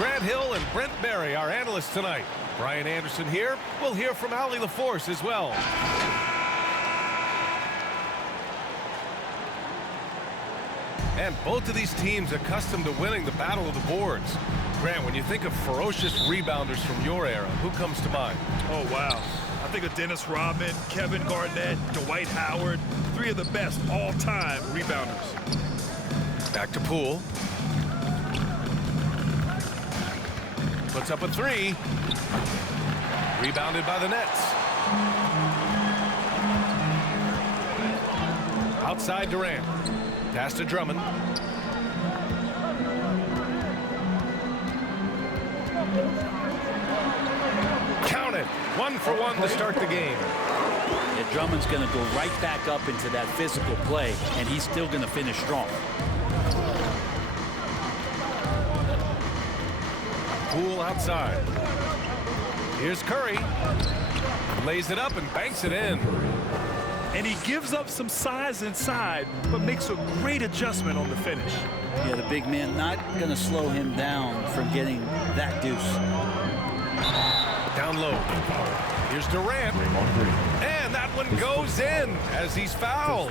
Grant Hill and Brent Barry, our analysts tonight. Brian Anderson here. We'll hear from Allie LaForce as well. And both of these teams accustomed to winning the battle of the boards. Grant, when you think of ferocious rebounders from your era, who comes to mind? Oh, wow. I think of Dennis Rodman, Kevin Garnett, Dwight Howard, three of the best all-time rebounders. Back to Poole. Puts up a three. Rebounded by the Nets. Outside Durant. Pass to Drummond. Count it. 1 for 1 to start the game. Yeah, Drummond's going to go right back up into that physical play, and he's still going to finish strong. Poole outside. Here's Curry. Lays it up and banks it in. And he gives up some size inside, but makes a great adjustment on the finish. Yeah, the big man not going to slow him down from getting that deuce. Down low. Here's Durant. And that one goes in as he's fouled.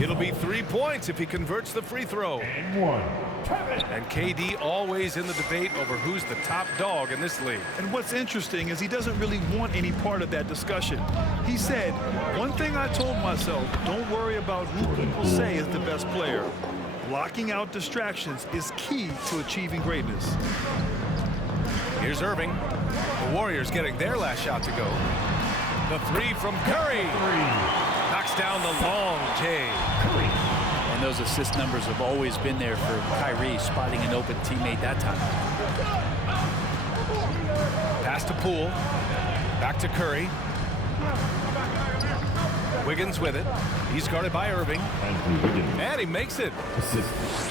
It'll be 3 points if he converts the free throw. And KD always in the debate over who's the top dog in this league. And what's interesting is he doesn't really want any part of that discussion. He said, one thing I told myself, don't worry about who people say is the best player. Blocking out distractions is key to achieving greatness. Here's Irving. The Warriors getting their last shot to go. The three from Curry. Knocks down the long J. And those assist numbers have always been there for Kyrie, spotting an open teammate that time. Pass to Poole. Back to Curry. Wiggins with it. He's guarded by Irving. And he makes it.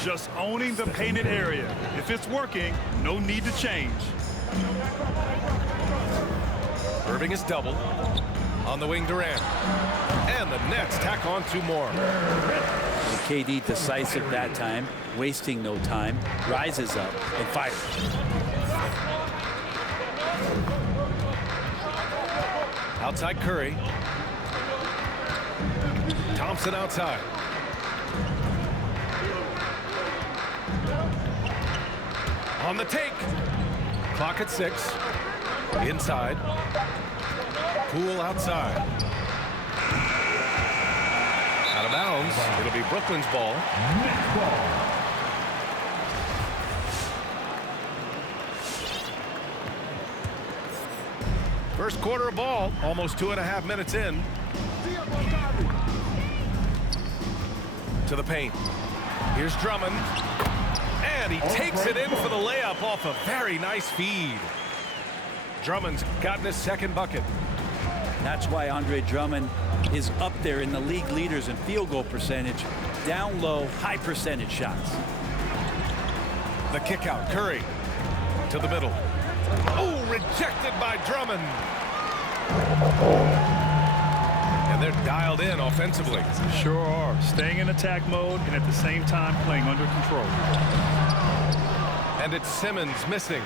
Just owning the painted area. If it's working, no need to change. Irving is doubled. On the wing, Durant. And the Nets tack on 2 more. And KD decisive that time, wasting no time, rises up and fires. Outside Curry. Thompson outside. On the take. Clock at 6. Inside. Poole outside. Out of bounds. It'll be Brooklyn's ball. First quarter of ball. Almost 2.5 minutes in. To the paint. Here's Drummond. And he takes it in for the layup off a very nice feed. Drummond's gotten his second bucket. That's why Andre Drummond is up there in the league leaders in field goal percentage. Down low, high percentage shots. The kick out. Curry to the middle. Oh, rejected by Drummond. And they're dialed in offensively. Sure are. Staying in attack mode and at the same time playing under control. And it's Simmons missing.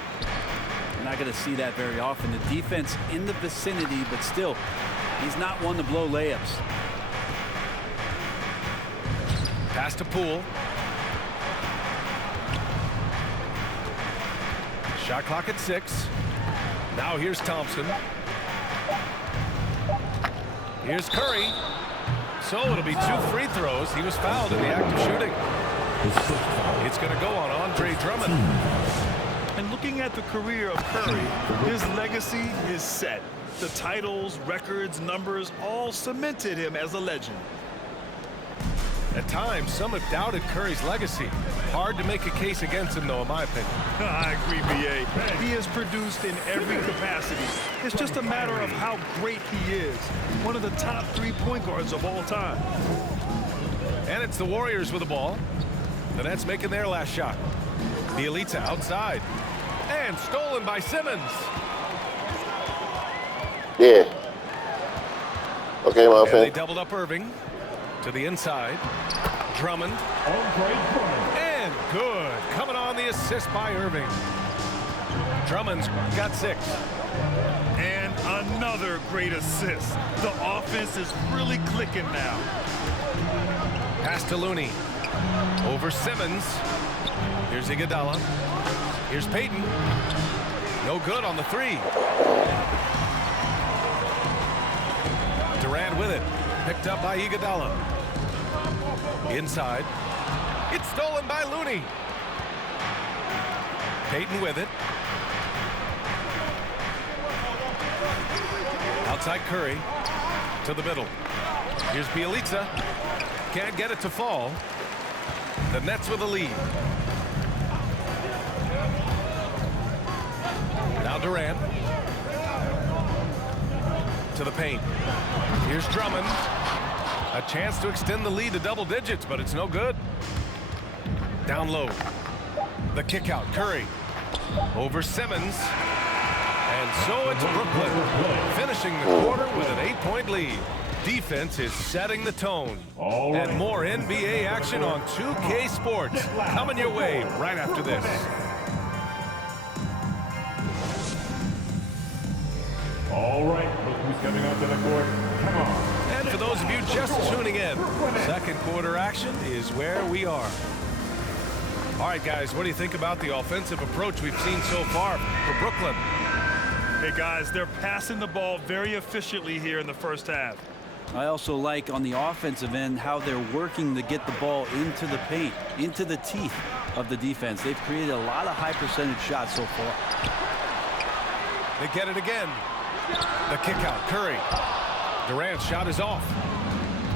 You're not going to see that very often. The defense in the vicinity, but still, he's not one to blow layups. Pass to Poole. Shot clock at 6. Now here's Thompson. Here's Curry. So it'll be 2 free throws. He was fouled in the act of shooting. It's going to go on Andre Drummond. And looking at the career of Curry, his legacy is set. The titles, records, numbers all cemented him as a legend. At times, some have doubted Curry's legacy. Hard to make a case against him, though, in my opinion. I agree, B.A. He has produced in every capacity. It's just a matter of how great he is. One of the top 3 point guards of all time. And it's the Warriors with the ball. The Nets making their last shot. Bjelica outside. And stolen by Simmons. Yeah. Okay, my And they friend. doubled up Irving to the inside. Drummond. And good. Coming on the assist by Irving. Drummond's got 6. And another great assist. The offense is really clicking now. Pass to Looney. Over Simmons. Here's Iguodala. Here's Payton. No good on the 3. Durant with it. Picked up by Iguodala. Inside. It's stolen by Looney. Payton with it. Outside Curry. To the middle. Here's Bjelica. Can't get it to fall. The Nets with a lead. Now Durant. To the paint. Here's Drummond. A chance to extend the lead to double digits, but it's no good. Down low. The kick out. Curry. Over Simmons. And so it's Brooklyn. Finishing the quarter with an 8-point lead. Defense is setting the tone. And more NBA action on 2K Sports coming your way right after this. All right, look who's coming onto the court. Come on. And for those of you just tuning in, second quarter action is where we are. All right, guys, what do you think about the offensive approach we've seen so far for Brooklyn? Hey, guys, they're passing the ball very efficiently here in the first half. I also like on the offensive end how they're working to get the ball into the paint, into the teeth of the defense. They've created a lot of high percentage shots so far. They get it again. The kick out. Curry. Durant's shot is off.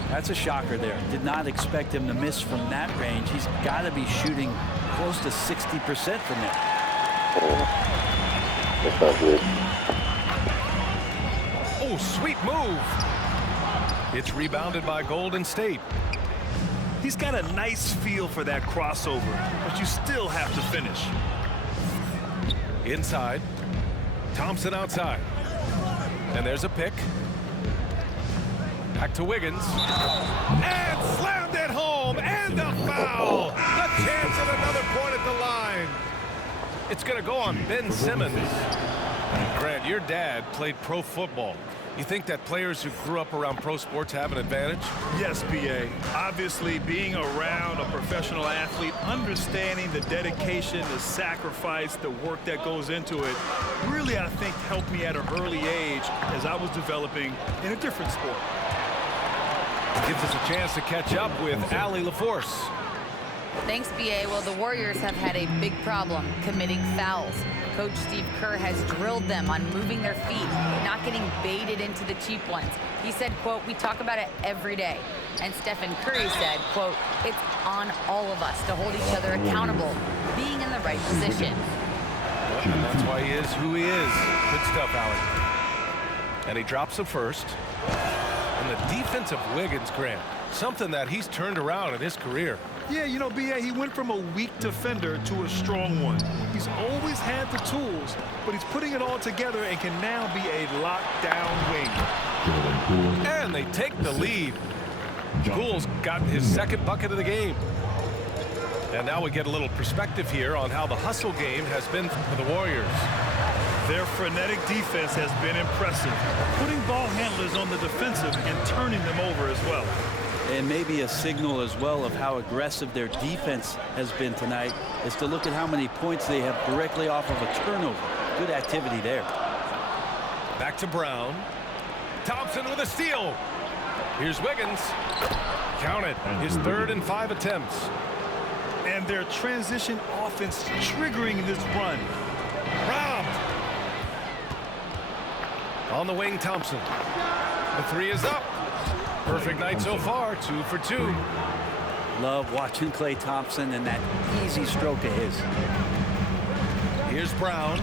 That's a shocker there. Did not expect him to miss from that range. He's got to be shooting close to 60% from there. That's not good. Oh, sweet move. It's rebounded by Golden State. He's got a nice feel for that crossover, but you still have to finish. Inside. Thompson outside. And there's a pick. Back to Wiggins. And slammed it home. And a foul. A chance at another point at the line. It's going to go on Ben Simmons. Grant, your dad played pro football. You think that players who grew up around pro sports have an advantage? Yes, B.A. Obviously, being around a professional athlete, understanding the dedication, the sacrifice, the work that goes into it, really, I think, helped me at an early age as I was developing in a different sport. It gives us a chance to catch up with Allie LaForce. Thanks, B.A. Well, the Warriors have had a big problem committing fouls. Coach Steve Kerr has drilled them on moving their feet, not getting baited into the cheap ones. He said, quote, "We talk about it every day." And Stephen Curry said, quote, "It's on all of us to hold each other accountable, being in the right position." And that's why he is who he is. Good stuff, Allie. And he drops the first. And the defense of Wiggins, Grant, something that he's turned around in his career. Yeah, you know, B.A., he went from a weak defender to a strong one. He's always had the tools, but he's putting it all together and can now be a lockdown wing. And they take the lead. Poole's gotten his second bucket of the game. And now we get a little perspective here on how the hustle game has been for the Warriors. Their frenetic defense has been impressive, putting ball handlers on the defensive and turning them over as well. And maybe a signal as well of how aggressive their defense has been tonight is to look at how many points they have directly off of a turnover. Good activity there. Back to Brown. Thompson with a steal. Here's Wiggins. Count it. His 3rd and 5 attempts. And their transition offense triggering this run. Robbed. On the wing, Thompson. The 3 is up. Perfect night so far, 2 for 2. Love watching Klay Thompson and that easy stroke of his. Here's Brown.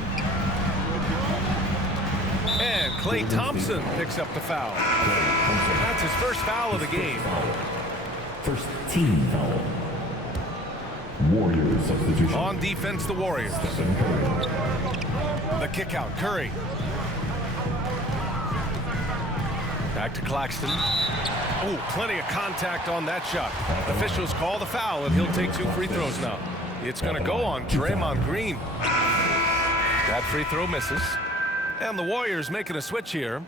And Klay Thompson picks up the foul. That's his first foul of the game. First team foul. Warriors substitution. On defense, the Warriors. The kick out, Curry. Back to Claxton. Oh, plenty of contact on that shot. Officials call the foul, and he'll take 2 free throws now. It's going to go on Draymond Green. That free throw misses. And the Warriors making a switch here.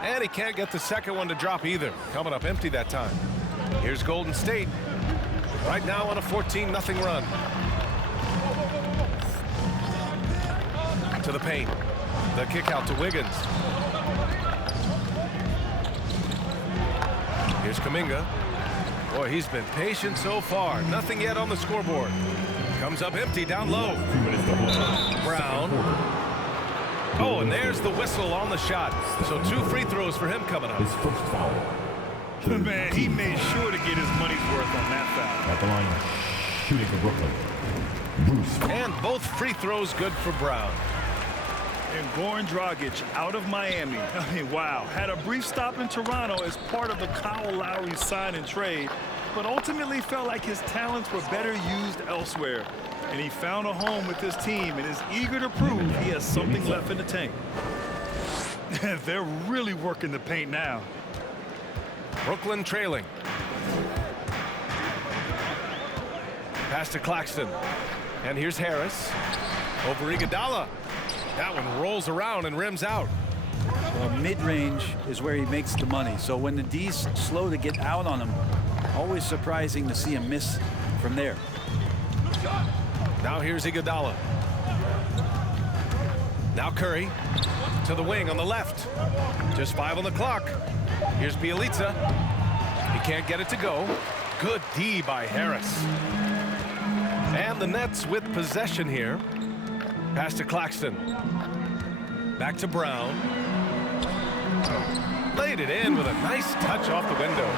And he can't get the second one to drop either. Coming up empty that time. Here's Golden State. Right now on a 14-0 run. To the paint. The kick out to Wiggins. Here's Kuminga. Boy, he's been patient so far. Nothing yet on the scoreboard. Comes up empty down low. Brown. Oh, and there's the whistle on the shot. So 2 free throws for him coming up. His first foul. Man, he made sure to get his money's worth on that foul. At the line, shooting for Brooklyn. Bruce. And both free throws good for Brown. And Goran Dragic out of Miami. I mean, wow. Had a brief stop in Toronto as part of the Kyle Lowry sign and trade, but ultimately felt like his talents were better used elsewhere. And he found a home with this team and is eager to prove he has something left in the tank. They're really working the paint now. Brooklyn trailing. Pass to Claxton. And here's Harris. Over Iguodala. That one rolls around and rims out. Well, mid-range is where he makes the money. So when the D's slow to get out on him, always surprising to see him miss from there. Now here's Iguodala. Now Curry to the wing on the left. Just 5 on the clock. Here's Bjelica. He can't get it to go. Good D by Harris. And the Nets with possession here. Pass to Claxton. Back to Brown. Laid it in with a nice touch off the window.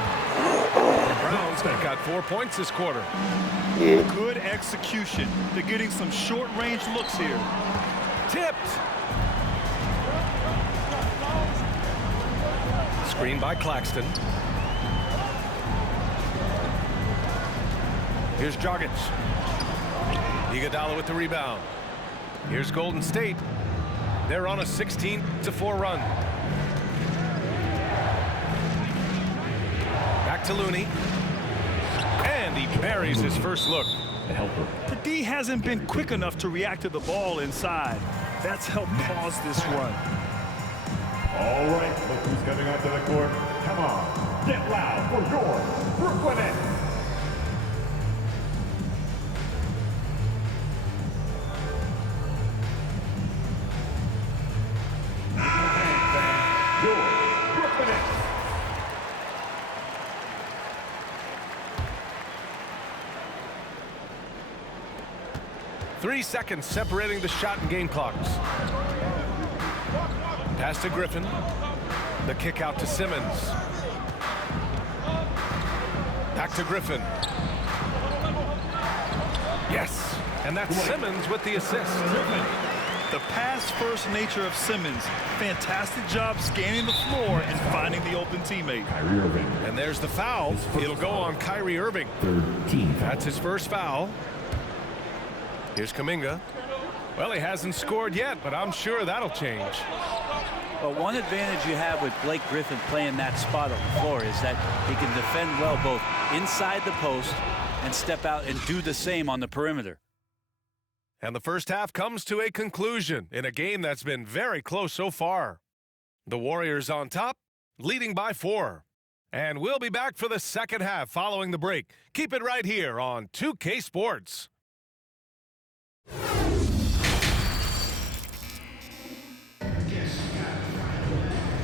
Brown's got 4 points this quarter. Good execution. They're getting some short-range looks here. Tipped. Screen by Claxton. Here's Dragic. Iguodala with the rebound. Here's Golden State. They're on a 16-4 run. Back to Looney. And he buries his first look. The helper. The D hasn't been quick enough to react to the ball inside. That's helped cause this run. All right, look who's coming onto the court. Come on, get loud for your Brooklyn Nets. Your Brooklyn Nets. Three seconds separating the shot and game clocks. Pass to Griffin. The kick out to Simmons. Back to Griffin. Yes, and that's Simmons with the assist. The pass-first nature of Simmons. Fantastic job scanning the floor and finding the open teammate. Kyrie Irving. And there's the foul. It'll go on Kyrie Irving. 13. That's his first foul. Here's Kuminga. Well, he hasn't scored yet, but I'm sure that'll change. But one advantage you have with Blake Griffin playing that spot on the floor is that he can defend well both inside the post and step out and do the same on the perimeter. And the first half comes to a conclusion in a game that's been very close so far. The Warriors on top, leading by 4. And we'll be back for the second half following the break. Keep it right here on 2K Sports.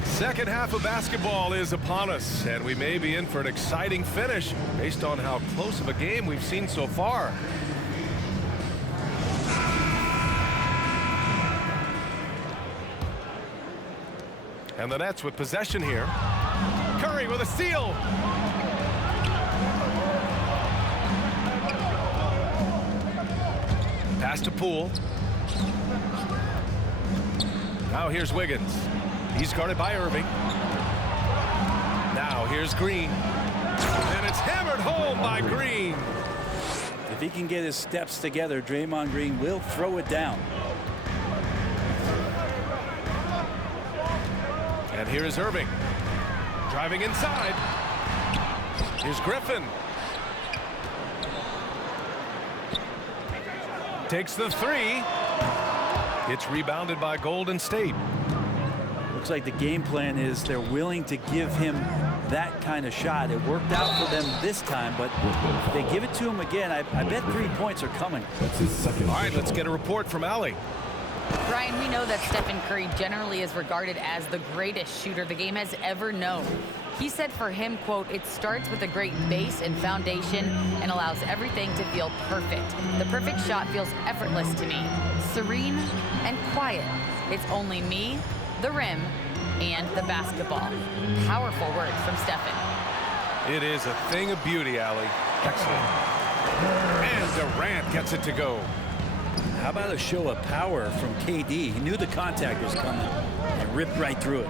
Second half of basketball is upon us, and we may be in for an exciting finish based on how close of a game we've seen so far. And the Nets with possession here. Curry with a steal. Pass to Poole. Now here's Wiggins. He's guarded by Irving. Now here's Green. And it's hammered home by Green. If he can get his steps together, Draymond Green will throw it down. And here is Irving. Driving inside. Here's Griffin. Takes the three. It's rebounded by Golden State. Looks like the game plan is they're willing to give him that kind of shot. It worked out for them this time, but if they give it to him again, I bet 3 points are coming. That's his second. All right, let's get a report from Allie. Brian, we know that Stephen Curry generally is regarded as the greatest shooter the game has ever known. He said for him, quote, "It starts with a great base and foundation and allows everything to feel perfect. The perfect shot feels effortless to me, serene and quiet. It's only me, the rim, and the basketball." Powerful words from Stephen. It is a thing of beauty, Allie. Excellent. And Durant gets it to go. How about a show of power from KD? He knew the contact was coming and ripped right through it.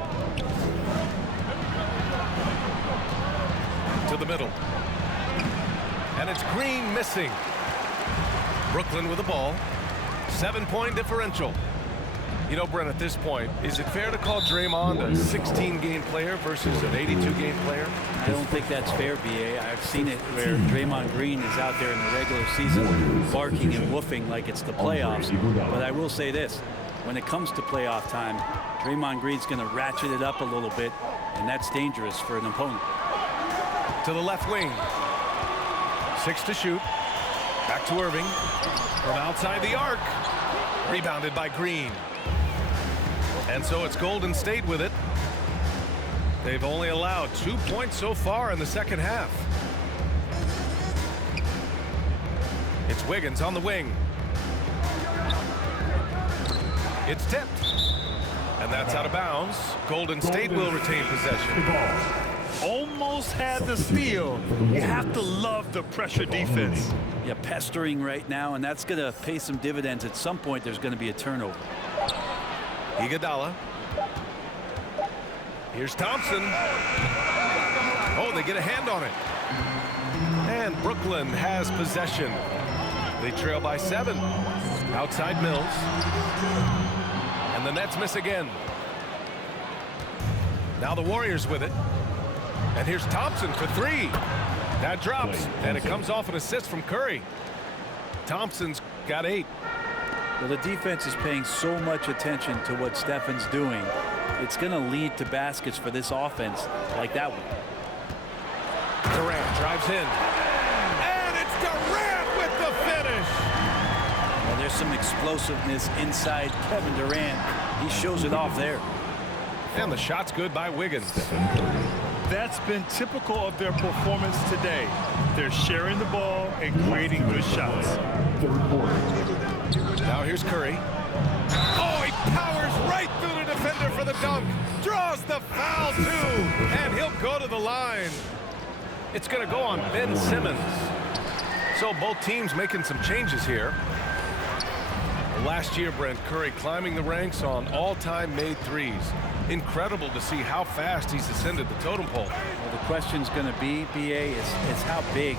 To the middle. And it's Green missing. Brooklyn with the ball. 7-point differential. You know, Brent, at this point, is it fair to call Draymond a 16-game player versus an 82-game player? I don't think that's fair, BA. I've seen it where Draymond Green is out there in the regular season barking and woofing like it's the playoffs. But I will say this, when it comes to playoff time, Draymond Green's going to ratchet it up a little bit, and that's dangerous for an opponent. To the left wing. 6 to shoot. Back to Irving. From outside the arc. Rebounded by Green. And so it's Golden State with it. They've only allowed 2 points so far in the second half. It's Wiggins on the wing. It's tipped. And that's out of bounds. Golden State will retain possession. Almost had the steal. You have to love the pressure defense. Yeah, pestering right now, and that's going to pay some dividends. At some point, there's going to be a turnover. Iguodala. Here's Thompson. Oh, they get a hand on it. And Brooklyn has possession. They trail by 7. Outside Mills. And the Nets miss again. Now the Warriors with it. And here's Thompson for 3. That drops, and it comes off an assist from Curry. Thompson's got 8. Well, the defense is paying so much attention to what Stephen's doing. It's going to lead to baskets for this offense like that one. Durant drives in. And it's Durant with the finish. Well, there's some explosiveness inside Kevin Durant. He shows it off there. And the shot's good by Wiggins. That's been typical of their performance today. They're sharing the ball and creating good shots. Now here's Curry. Oh, he powers right through the defender for the dunk. Draws the foul, too. And he'll go to the line. It's going to go on Ben Simmons. So both teams making some changes here. Last year, Brent, Curry climbing the ranks on all-time made threes. Incredible to see how fast he's ascended the totem pole. Well, the question's going to be, BA, is how big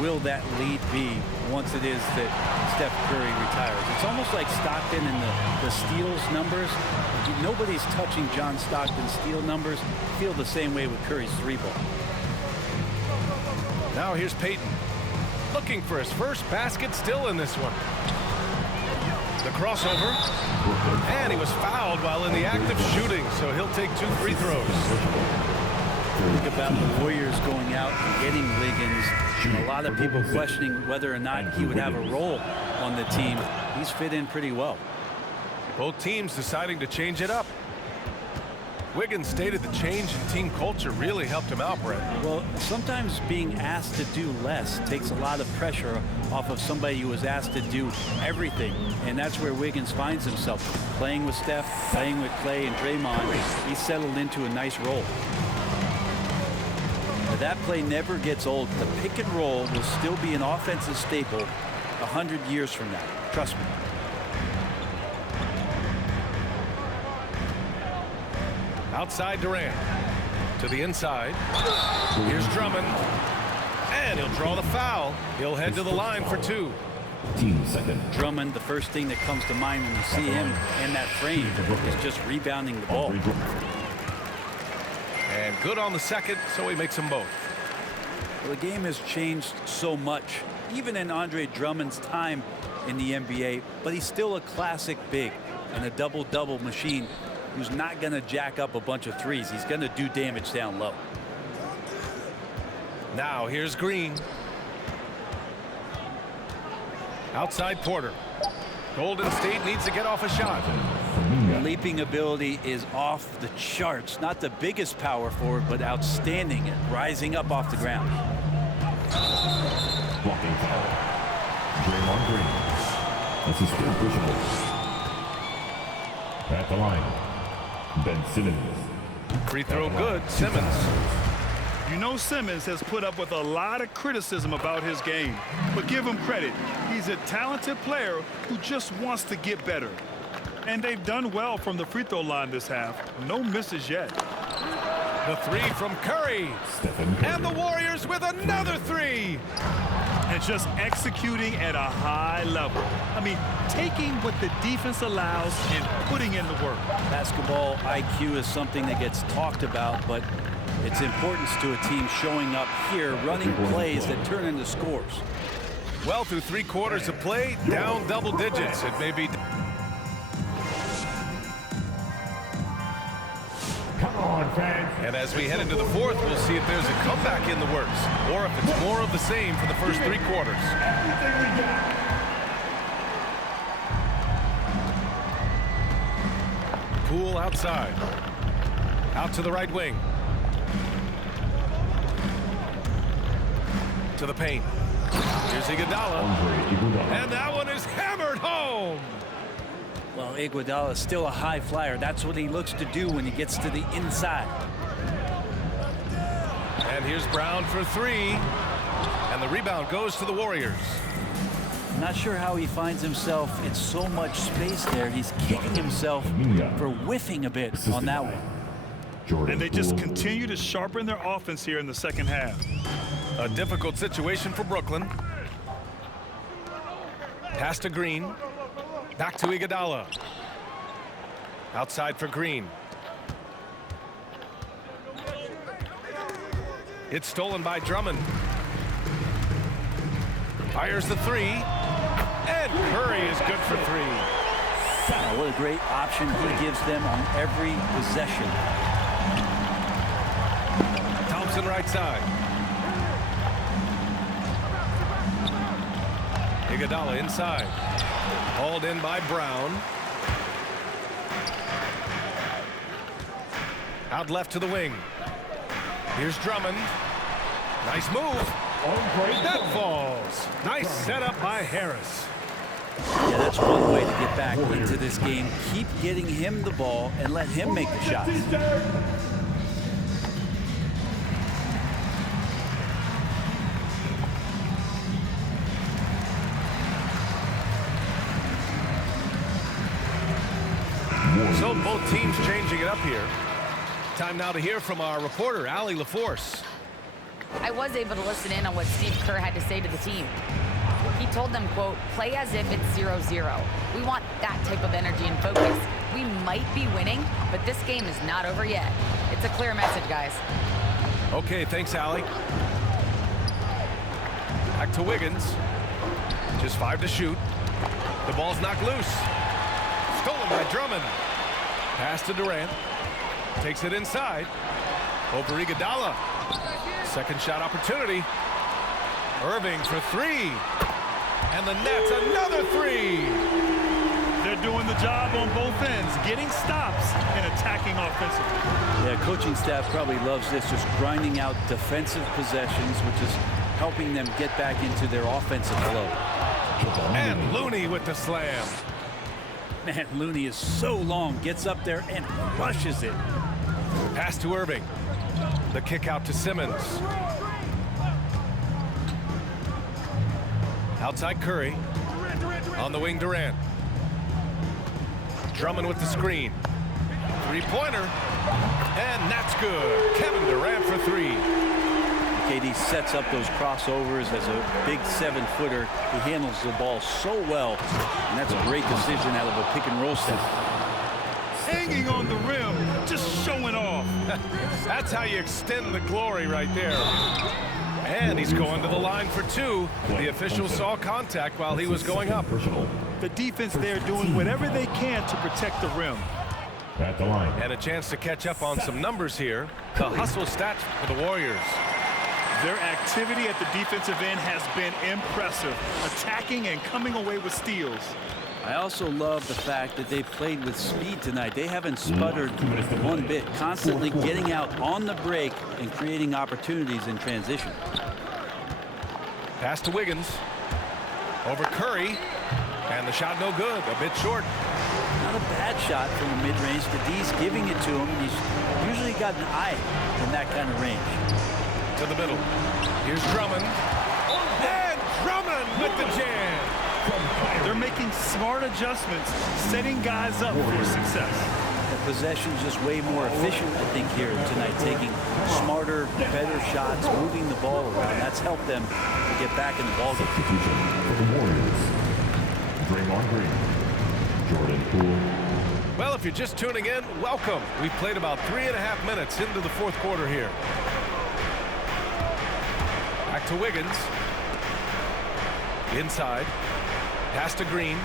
will that lead be once it is that Steph Curry retires? It's almost like Stockton and the steals numbers. Nobody's touching John Stockton's steal numbers. I feel the same way with Curry's 3-ball. Now here's Payton. Looking for his first basket still in this one. The crossover. And he was fouled while in the act of shooting, so he'll take 2 free throws. Think about the Warriors going out and getting Wiggins. A lot of people questioning whether or not he would have a role on the team. He's fit in pretty well. Both teams deciding to change it up. Wiggins stated the change in team culture really helped him out, Brett. Well, sometimes being asked to do less takes a lot of pressure off of somebody who was asked to do everything. And that's where Wiggins finds himself. Playing with Steph, playing with Clay and Draymond. He's settled into a nice role. But that play never gets old. The pick and roll will still be an offensive staple 100 years from now. Trust me. Outside Durant. To the inside. Here's Drummond. And he'll draw the foul. He'll head to the line for 2. Drummond, the first thing that comes to mind when you see him in that frame is just rebounding the ball. And good on the second, so he makes them both. Well, the game has changed so much, even in Andre Drummond's time in the NBA, but he's still a classic big. and a double-double machine who's not going to jack up a bunch of threes. He's going to do damage down low. Now here's Green. Outside Porter. Golden State needs to get off a shot. Leaping ability is off the charts. Not the biggest power forward, but outstanding at rising up off the ground. Blocking foul. Draymond Green. This is still personal. At the line, Ben Simmons. Free throw good, Simmons. You know Simmons has put up with a lot of criticism about his game, but give him credit. He's a talented player who just wants to get better. And they've done well from the free throw line this half. No misses yet. The three from Curry. And the Warriors with another three. And just executing at a high level. I mean, taking what the defense allows and putting in the work. Basketball IQ is something that gets talked about, but its importance to a team showing up here, running plays that turn into scores. Well, through 3 quarters of play, down double digits. It may be. Come on, fans. And as we head into the 4th, we'll see if there's a comeback in the works, or if it's more of the same for the first 3 quarters. Everything we got. Poole outside. Out to the right wing. To the paint. Here's Iguodala. And that one is hammered home. Well, Iguodala is still a high flyer. That's what he looks to do when he gets to the inside. And here's Brown for 3. And the rebound goes to the Warriors. I'm not sure how he finds himself in so much space there. He's kicking himself for whiffing a bit on that one. And they just continue to sharpen their offense here in the second half. A difficult situation for Brooklyn. Pass to Green. Back to Iguodala. Outside for Green. It's stolen by Drummond. Fires the 3. And Curry is good for 3. Wow, what a great option he gives them on every possession. Thompson right side. Iguodala inside. Hauled in by Brown. Out left to the wing. Here's Drummond. Nice move. That falls. Nice setup by Harris. Yeah, that's one way to get back into this game. Keep getting him the ball and let him make the shots. So both teams changing it up here. Time now to hear from our reporter, Allie LaForce. I was able to listen in on what Steve Kerr had to say to the team. He told them, quote, play as if it's 0-0. We want that type of energy and focus. We might be winning, but this game is not over yet. It's a clear message, guys. Okay, thanks, Allie. Back to Wiggins. Just 5 to shoot. The ball's knocked loose. Stolen by Drummond. Pass to Durant. Takes it inside. Over Iguodala. Second shot opportunity. Irving for 3. And the Nets another 3. They're doing the job on both ends, getting stops and attacking offensively. Yeah, coaching staff probably loves this, just grinding out defensive possessions, which is helping them get back into their offensive flow. And Looney with the slam. Man, Looney is so long, gets up there and crushes it. Pass to Irving. The kick out to Simmons. Outside Curry. On the wing, Durant. Drummond with the screen. 3-pointer. And that's good. Kevin Durant for 3. KD sets up those crossovers as a big 7-footer. He handles the ball so well, and that's a great decision out of a pick-and-roll set. Hanging on the rim, just showing off. That's how you extend the glory right there. And he's going to the line for 2. The official saw contact while he was going up. The defense there doing whatever they can to protect the rim. At the line. And a chance to catch up on some numbers here. The hustle stats for the Warriors. Their activity at the defensive end has been impressive, attacking and coming away with steals. I also love the fact that they played with speed tonight. They haven't sputtered one bit, constantly getting out on the break and creating opportunities in transition. Pass to Wiggins. Over Curry. And the shot no good. A bit short. Not a bad shot from the mid-range. Cadiz giving it to him. He's usually got an eye in that kind of range. To the middle. Here's Drummond. And Drummond with the jam. They're making smart adjustments, setting guys up for success. The possession's just way more efficient, I think, here tonight, taking smarter, better shots, moving the ball around. That's helped them to get back in the ballgame. Substitution for the Warriors. Draymond Green. Jordan Poole. Well, if you're just tuning in, welcome. We've played about 3.5 minutes into the fourth quarter here. Back to Wiggins. Inside. Pass to Green.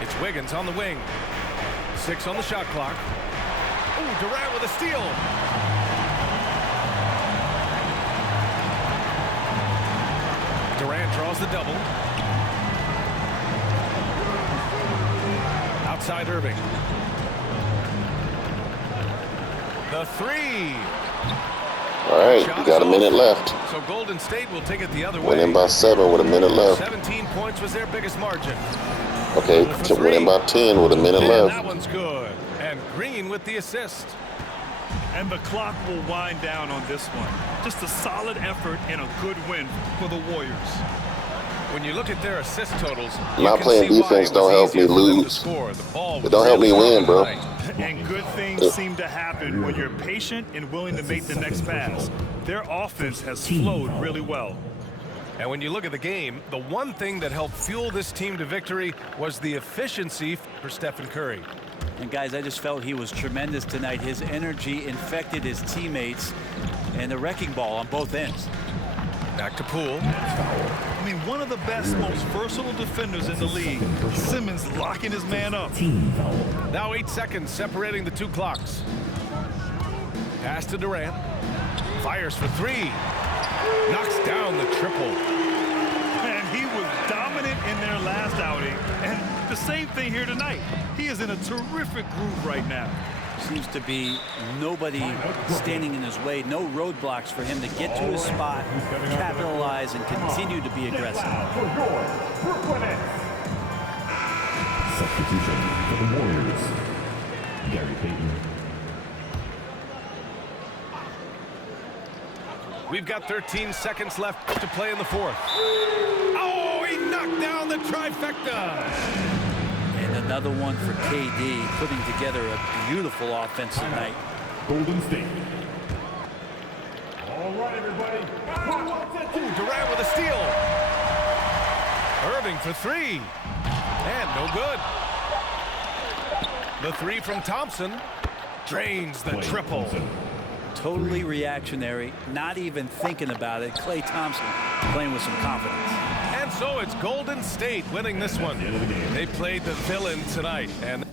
It's Wiggins on the wing. 6 on the shot clock. Oh, Durant with a steal. Durant draws the double. Outside Irving. The three. All right, we got a minute left. So Golden State will take it the other way. Winning by 7 with a minute left. 17 points was their biggest margin. Okay, winning by 10 with a minute And left. that one's good. And Green with the assist. And the clock will wind down on this one. Just a solid effort and a good win for the Warriors. When you look at their assist totals, Not playing defense don't help me lose. It don't help me win, bro. And good things seem to happen when you're patient and willing to make the next pass. Their offense has flowed really well. And when you look at the game, the one thing that helped fuel this team to victory was the efficiency for Stephen Curry. And guys, I just felt he was tremendous tonight. His energy infected his teammates, and the wrecking ball on both ends. Back to Poole. I mean, one of the best, most versatile defenders in the league. Simmons locking his man up. Now 8 seconds separating the two clocks. Pass to Durant. Fires for 3. Knocks down the triple. And he was dominant in their last outing. And the same thing here tonight. He is in a terrific groove right now. Seems to be nobody standing in his way, no roadblocks for him to get to his spot, capitalize, and continue to be aggressive. Substitution for the Warriors. Gary Payton. We've got 13 seconds left to play in the fourth. Oh, he knocked down the trifecta. And another one for KD, putting together a beautiful offensive night. Golden State. All right, everybody. Ooh, Durant with a steal. Irving for 3. And no good. The 3 from Thompson drains the triple. Totally reactionary, not even thinking about it. Klay Thompson playing with some confidence. And so it's Golden State winning this one. They played the villain tonight. And